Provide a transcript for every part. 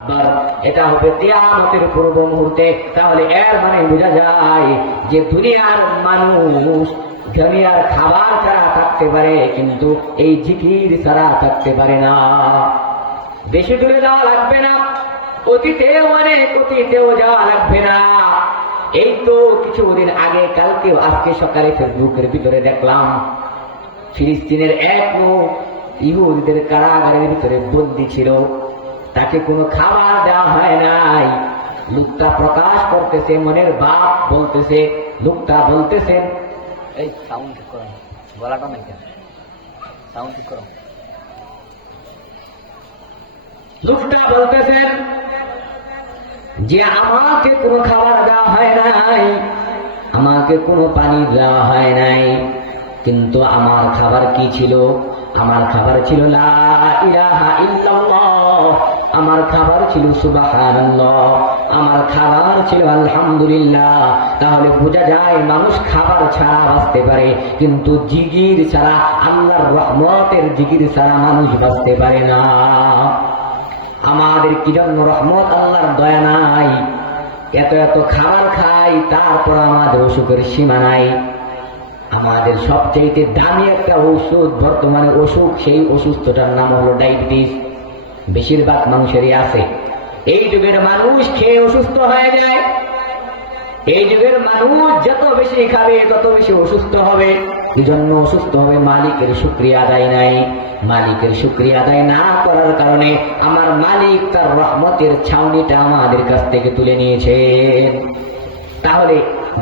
এটা হবে কিয়ামতের পূর্ব মুহূর্তে। তাহলে এর মানে বোঝা যায় যে দুনিয়ার মানুষ দুনিয়ার খাবার ছাড়া থাকতে পারে, কিন্তু এই জিকির ছাড়া থাকতে পারে না। বেশি দূরে যাওয়া লাগবে না, অতীতেও যাওয়া লাগবে না। এই তো কিছুদিন আগে, কালকে আজকে সকালে ফেসবুকের ভিতরে দেখলাম ফিলিস্তিনের এক লোক ইহুদিদের কারাগারের ভিতরে বন্দী ছিল, তাকে কোনো খাবার দেওয়া হয় নাই। লোকটা প্রকাশ করতেছে, মনের ভাব বলতেছে, লোকটা বলতেছেন, এই সাউন্ড ঠিক করো, গলাটা নাই কেন, সাউন্ড ঠিক করো। লোকটা বলতেছেন যে আমাকে কোনো খাবার দেওয়া হয় নাই, আমাকে কোনো পানি দেওয়া হয় নাই, কিন্তু আমার খাবার কি ছিল? আমার খাবার ছিল লা ইলাহা ইল্লাল্লাহ, আমার খাবার ছিল সুবহানাল্লাহ, আমার খাবার ছিল আলহামদুলিল্লাহ। তাহলে বোঝা যায় মানুষ খাবার ছাড়া বাঁচতে পারে, কিন্তু জিকির ছাড়া, আল্লাহর রহমতের জিকির ছাড়া মানুষ বাঁচতে পারে না। আমাদের কি জন্য রহমত, আল্লাহর দয়া নাই? এত এত খাবার খাই, তারপর আমাদের অসুখের সীমা নাই। আমাদের সবচেয়ে দামি একটা ওষুধ বর্তমানে অসুখ, সেই অসুস্থটার নাম হলো ডায়াবেটিস। বেশিরভাগ মানুষেরই আছে। এই যুগের মানুষ খেয়ে অসুস্থ হয়ে যায়। এই যুগের মানুষ যত বেশি খাবে তত বেশি অসুস্থ হবে। এই জন্য অসুস্থ হবে, মালিকের শুকরিয়া আদায় নাই। মালিকের শুকরিয়া আদায় না করার কারণে আমার মালিক তার রহমতের ছাউনিটা আমাদের কাছ থেকে তুলে নিয়েছে। তাহলে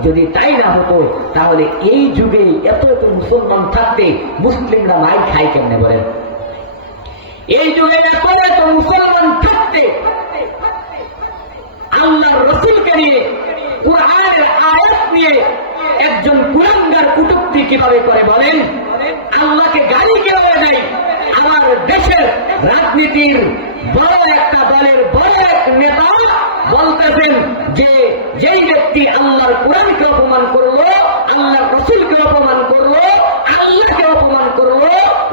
যদি তাই না হতো, তাহলে এই যুগে এত এত মুসলমান থাকতে মুসলিমরা মাইর খায় কেমনে বলেন? এই যুগে এত এত মুসলমান থাকতে আল্লাহর রাসূলকে নিয়ে, কুরআনের আয়াত নিয়ে একজন কুলাঙ্গার কটূক্তি কিভাবে করে বলেন? আল্লাহকে গালি কিভাবে দেয়? আমার দেশের রাজনীতির বড় একটা দলের বড় এক নেতা বলতেছেন যে যেই ব্যক্তি আল্লাহর কোরআনকে অপমান করলো, আল্লাহর রাসূলকে অপমান করলো, আল্লাহকে অপমান করলো,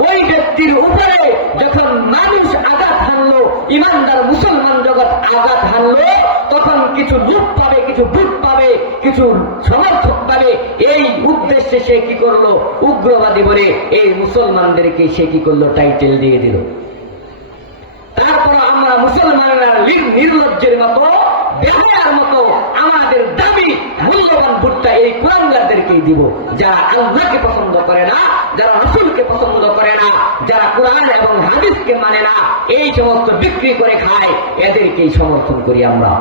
ওই ব্যক্তির উপরে যখন মানুষ আঘাত হানলো, ইমানদার মুসলমান জগৎ আঘাত হানলো, তখন কিছু লোক পাবে, কিছু ভোট পাবে, কিছু সমর্থক পাবে। এই উদ্দেশ্যে সে কি করলো? উগ্রবাদী বলে এই মুসলমানদেরকে সে কি করলো? টাইটেল দিয়ে দিল। তারপর আমরা মুসলমানরা নির্লজ্জের মতো, বেহায়ার মতো আমাদের দাবি মূল্যবান ভোটটা এই কুলাঙ্গারদেরকেই দিব, যারা আল্লাহকে পছন্দ করে না, যারা রাসূলকে পছন্দ করে না, যারা কোরআন এবং হাদিসকে মানে না, এই সমস্ত বিক্রি করে খায়, এদেরকেই সমর্থন করি আমরা।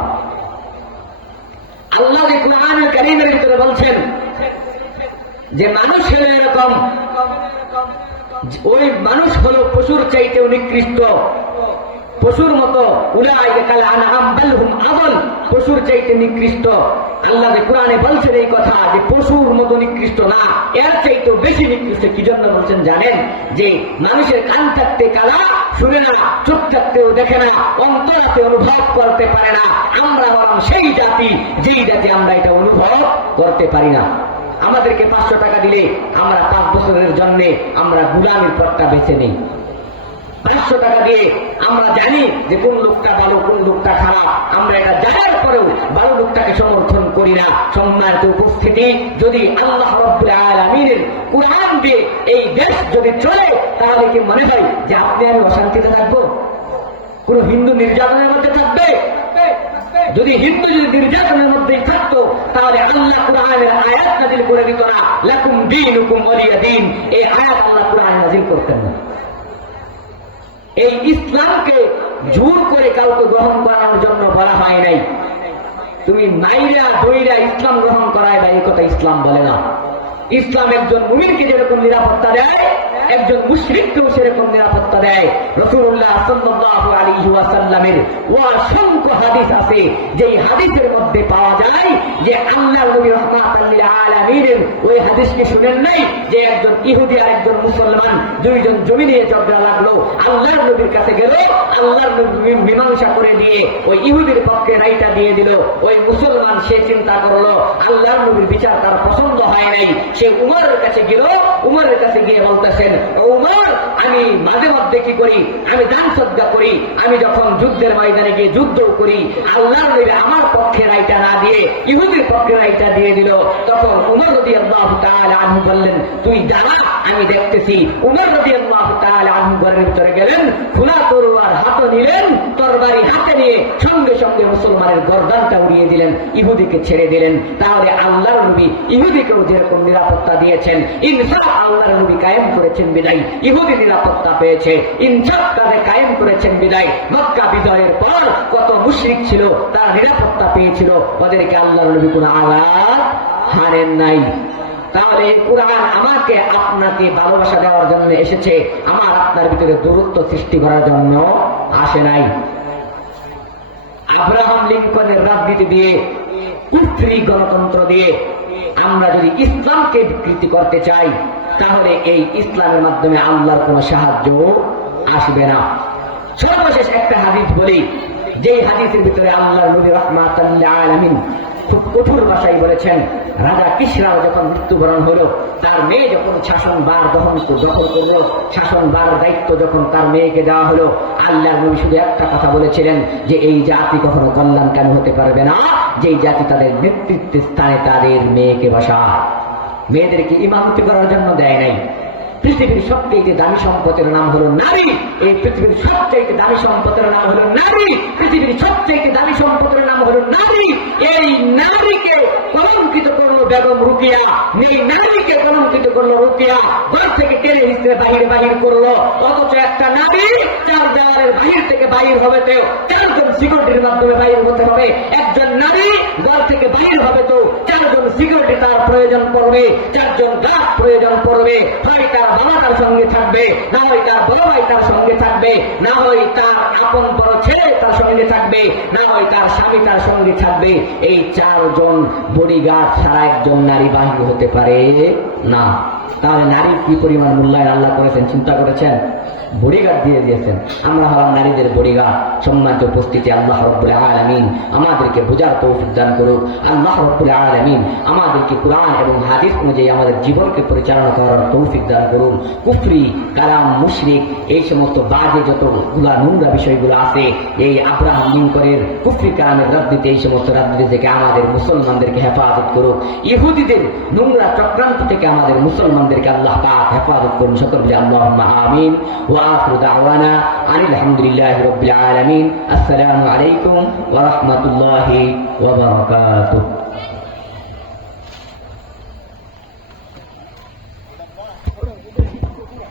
আল্লাহ কোরআনুল কারীমের ভিতরে বলছেন যে মানুষ হলো এরকম, ওই মানুষ হলো পশুর চাইতেও নিকৃষ্ট, পশুর মতো। উলাইকা কাল আনআম বাল হুম আদল, পশুর চাইতে নিকৃষ্ট। আল্লাহ কোরআনে বলছেন এই কথা যে পশুর মতো নিকৃষ্ট না, এর চাইতেও বেশি নিকৃষ্ট। কি জন্য বলছেন জানেন? যে মানুষের কান থাকতে কালা, শুনে না, চোখ থাকতেও দেখে না, অন্তরাতে অনুভব করতে পারে না। আমরা বরং সেই জাতি, যেই জাতি আমরা এটা অনুভব করতে পারি না। আমাদেরকে 500 টাকা দিলে আমরা 5 বছরের জন্য আমরা গুলামের পথটা বেছে নেই। 500 টাকা দিয়ে আমরা জানি যে কোন লোকটা ভালো, কোন লোকটা খারাপ। আমরা এটা জানার পরেও ভালো লোকটাকে সমর্থন করি না। সম্মানিত উপস্থিতি, যদি আল্লাহ রাব্বুল আলামিনের কুরআন দিয়ে এই দেশ যদি চলে, তাহলে কি মনে হয় যে আপনি আমি অশান্তিতে থাকবো? কোন হিন্দু নির্যাতনের মধ্যে থাকবে? যদি হিন্দু নির্যাতনের মধ্যেই থাকতো, তাহলে আল্লাহ কুরআনের আয়াত নাযিল করে দিত না, লাকুম দীনুকুম ওয়ালিয়া দীন। এই আয়াত আল্লাহ কুরআনে নাযিল করতেন না। এই ইসলামকে জোর করে কাউকে গ্রহণ করার জন্য বলা হয় নাই। তুমি মাইরা দইরা ইসলাম গ্রহণ করায় বা এই কথা ইসলাম বলে না। ইসলাম একজন মুমিনকে যেরকম নিরাপত্তা দেয়, একজন মুশরিককেও সেরকম নিরাপত্তা দেয়। রাসূলুল্লাহ সাল্লাল্লাহু আলাইহি ওয়াসাল্লামের অসংখ্য হাদিস আছে, যেই হাদিসের মধ্যে পাওয়া যায় যে আল্লাহর নবী রাহমাতাল লিল আলামিনের ওই হাদিসকে শুনেন নাই যে একজন ইহুদি আর একজন মুসলমান দুইজন জমি নিয়ে ঝগড়া লাগলো, আল্লাহর নবীর কাছে গেল, আল্লাহর নবী মীমাংসা করে দিয়ে ওই ইহুদির পক্ষে রায়টা দিয়ে দিল। ওই মুসলমান সে চিন্তা করলো আল্লাহর নবীর বিচার তার পছন্দ হয় নাই, সে উমরের কাছে গেল, উমরের কাছে গিয়ে বলতেছেন ওমর, আমি মাঝে মধ্যে কি করি, আমি দান সদ্গা করি, আমি যখন যুদ্ধের ময়দানে গিয়ে যুদ্ধ করি, আল্লাহর নবী আমার পক্ষে রায়টা না দিয়ে ইহুদির পক্ষে রায়টা দিয়ে দিল। তখন উমর রাদিয়াল্লাহু তাআলা আনহু বললেন, তুই দাঁড়া, আমি দেখতেছি। উমর রাদিয়াল্লাহু তাআলা আনহু ঘরের ভিতরে গেলেন, খোলা তরোয়ার হাতে নিলেন, তরবারি হাতে নিয়ে সঙ্গে সঙ্গে মুসলমানের গর্দানটা উড়িয়ে দিলেন, ইহুদিকে ছেড়ে দিলেন। তাহলে আল্লাহর নবী ইহুদিকেও যেরকম নিরাপত্তা দিয়েছেন, ইনসাফ আল্লাহর নবী কায়েম করেছেন বিদায় ইহুদি নিরাপত্তা পেয়েছে, ইনসাফ তাদের কায়েম করেছেন বিদায় মক্কা বিজয়ের পর কত মুশরিক ছিল তারা নিরাপত্তা পেয়েছিল, ওদেরকে আল্লাহর নবী কোনো আঘাত হানেন নাই। তাহলে কুরআন আমাকে আপনাকে ভালোবাসা দেওয়ার জন্য এসেছে, আমার আপনার ভিতরে দূরত্ব সৃষ্টি করার জন্য আসে নাই। আব্রাহাম লিঙ্কনের রাজনীতি দিয়ে, কুফরি গণতন্ত্র দিয়ে আমরা যদি ইসলামকে বিকৃতি করতে চাই, তাহলে এই ইসলামের মাধ্যমে আল্লাহর কোনো সাহায্য আসবে না। সর্বশেষ একটা হাদিস বলি, যেই হাদিসের ভিতরে আল্লাহর নবী রাহমাতুল লিল আলামিন খুব কঠোর ভাষায় বলেছেন, রাজা কিসরাও যখন মৃত্যুবরণ হলো, তার মেয়ে যখন শাসনভার দখল করলো, শাসনভার দায়িত্ব যখন তার মেয়েকে দেওয়া হলো, আল্লাহর নবী শুধু একটা কথা বলেছিলেন যে এই জাতি কখনো কল্যাণকামী হতে পারবে না যেই জাতি তাদের নেতৃত্বের স্থানে তাদের মেয়েকে বসায়। মেয়েদেরকে ইমামতি করার জন্য দেয় নাই। পৃথিবীর সবচেয়ে দামি সম্পদের নাম হলো নারী। এই পৃথিবীর সবচেয়ে দামি সম্পদের নাম হলো নারী। পৃথিবীর সবচেয়ে দামি সম্পদের নাম হলো নারী। এই নারীকে কলঙ্কিত করলো বেগম রুকিয়া, এই নারীকে কলঙ্কিত করলো রুকিয়া, ঘর থেকে টেনে হিসেবে বাহির করলো। অথচ একটা নারী 4 দেওয়ালের বাহির থেকে বাহির হবে তো 4 জন সিকিউরিটির মাধ্যমে বাহির হতে হবে। একজন নারী ঘর থেকে বাহির হবে তো 4 জন সিকিউরিটি তার প্রয়োজন পড়বে, 4 জন গার্ড প্রয়োজন পড়বে। হয় তার বাবা তার সঙ্গে থাকবে, না হয় তার বড় ভাই তার সঙ্গে থাকবে, না হয় তার আপন বড় ছেলে তার সঙ্গে থাকবে, না হয় তার স্বামী তার সঙ্গে থাকবে। এই 4 জন বডিগার্ড ছাড়া একজন নারী বাহির হতে পারে না। তাহলে নারীর কি পরিমাণ মূল্যায়ন আল্লাহ করেছেন, চিন্তা করেছেন? বডিগার্ড দিয়ে দিয়েছেন। আমরা হলাম নারীদের বডিগার্ড। সম্মানিত উপস্থিতি, আল্লাহ রাব্বুল আলামিন আমাদেরকে বোঝার তৌফিক দান করুক। আল্লাহ রাব্বুল আলামিন আমাদেরকে কুরআন এবং হাদিস অনুযায়ী আমাদের জীবনকে পরিচালনা করার তৌফিক দান করুন। কুফরি, কালাম, মুশরিক, এই সমস্ত বাজে যতগুলা নোংরা বিষয়গুলো আছে, এই আব্রাহাম লিঙ্কনের কুফরি কালামের রাজনীতি, এই সমস্ত রাজনীতি থেকে আমাদের মুসলমানদেরকে হেফাজত করুক। ইহুদিদের নোংরা চক্রান্ত থেকে আমাদের মুসলমানদেরকে আল্লাহ পাক হেফাজত করুন। সকল বলি আল্লাহুম্মা আমিন। وآخر دعوانا أن الحمد لله رب العالمين. السلام عليكم ورحمة الله وبركاته.